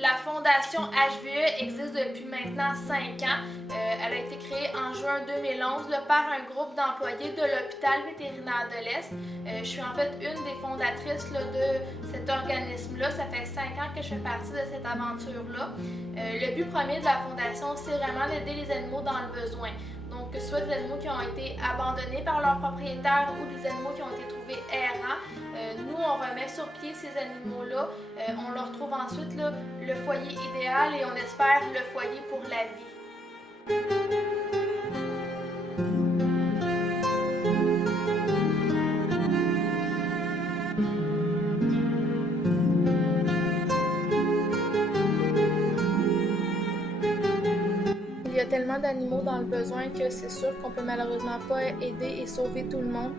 La fondation HVE existe depuis maintenant 5 ans. Elle a été créée en juin 2011 par un groupe d'employés de l'hôpital vétérinaire de l'Est. Je suis en fait une des fondatrices de cet organisme-là. Ça fait 5 ans que je fais partie de cette aventure-là. Le but premier de la fondation, c'est vraiment d'aider les animaux dans le besoin. Donc, que ce soit des animaux qui ont été abandonnés par leurs propriétaires ou des animaux qui ont été trouvés errants, nous, on remet sur pied ces animaux-là. On leur trouve ensuite le foyer idéal et on espère le foyer pour la vie. Il y a tellement d'animaux dans le besoin que c'est sûr qu'on peut malheureusement pas aider et sauver tout le monde.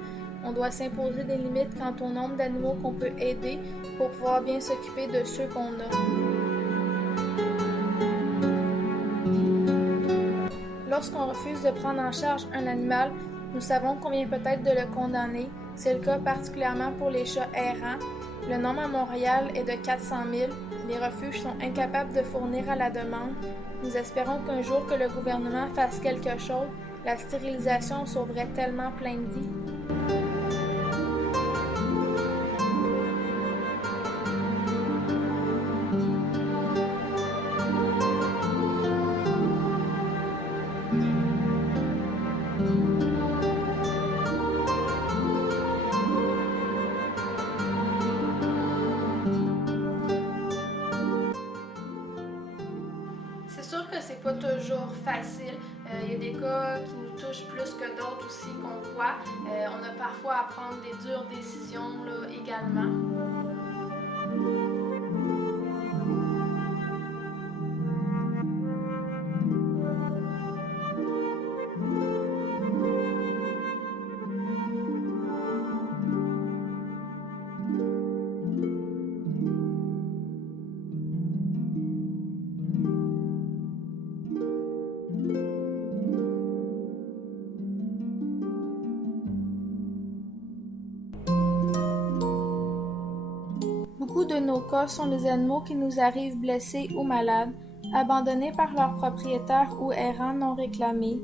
On doit s'imposer des limites quant au nombre d'animaux qu'on peut aider pour pouvoir bien s'occuper de ceux qu'on a. Lorsqu'on refuse de prendre en charge un animal, nous savons qu'on vient peut-être de le condamner. C'est le cas particulièrement pour les chats errants. Le nombre à Montréal est de 400 000. Les refuges sont incapables de fournir à la demande. Nous espérons qu'un jour que le gouvernement fasse quelque chose. La stérilisation sauverait tellement plein de vies. C'est sûr que c'est pas toujours facile. Il y a des cas qui nous touchent plus que d'autres aussi qu'on voit. On a parfois à prendre des dures décisions également. Beaucoup de nos cas sont des animaux qui nous arrivent blessés ou malades, abandonnés par leurs propriétaires ou errants non réclamés.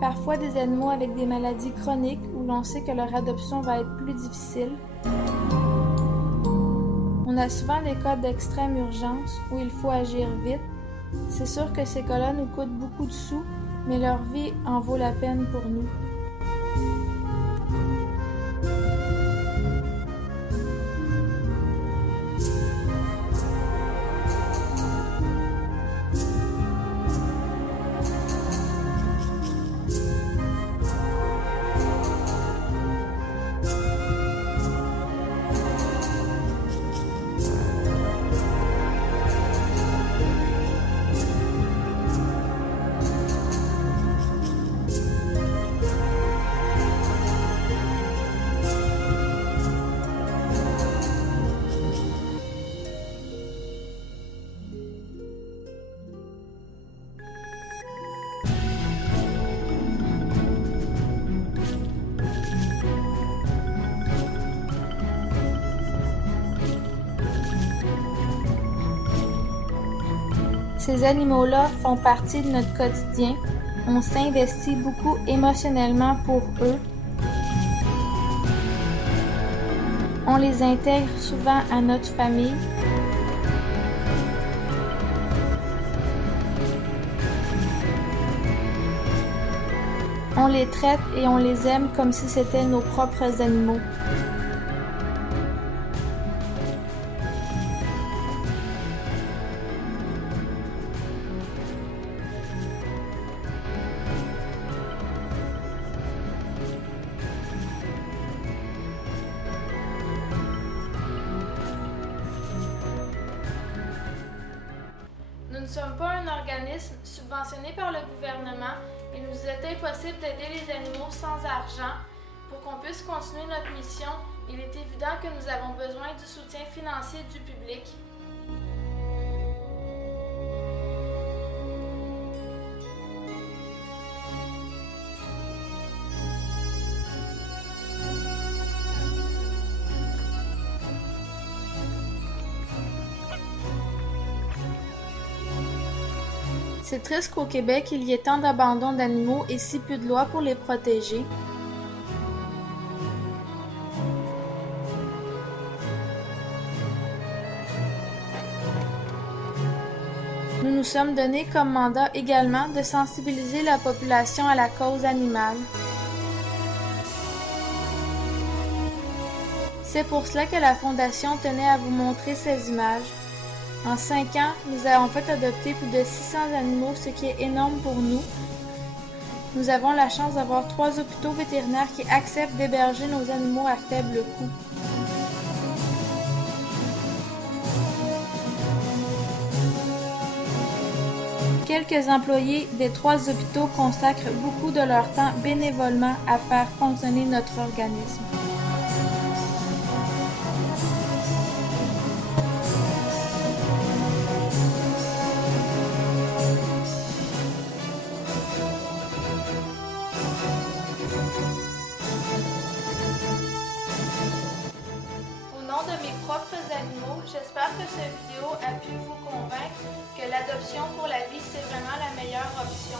Parfois des animaux avec des maladies chroniques où l'on sait que leur adoption va être plus difficile. On a souvent des cas d'extrême urgence où il faut agir vite. C'est sûr que ces cas-là nous coûtent beaucoup de sous, mais leur vie en vaut la peine pour nous. Ces animaux-là font partie de notre quotidien. On s'investit beaucoup émotionnellement pour eux. On les intègre souvent à notre famille. On les traite et on les aime comme si c'était nos propres animaux. Nous ne sommes pas un organisme subventionné par le gouvernement. Il nous est impossible d'aider les animaux sans argent. Pour qu'on puisse continuer notre mission, il est évident que nous avons besoin du soutien financier du public. C'est triste qu'au Québec, il y ait tant d'abandon d'animaux et si peu de lois pour les protéger. Nous nous sommes donné comme mandat également de sensibiliser la population à la cause animale. C'est pour cela que la Fondation tenait à vous montrer ces images. En 5 ans, nous avons fait adopter plus de 600 animaux, ce qui est énorme pour nous. Nous avons la chance d'avoir 3 hôpitaux vétérinaires qui acceptent d'héberger nos animaux à faible coût. Quelques employés des 3 hôpitaux consacrent beaucoup de leur temps bénévolement à faire fonctionner notre organisme. Au nom de mes propres animaux, j'espère que cette vidéo a pu vous convaincre que l'adoption pour la vie, c'est vraiment la meilleure option.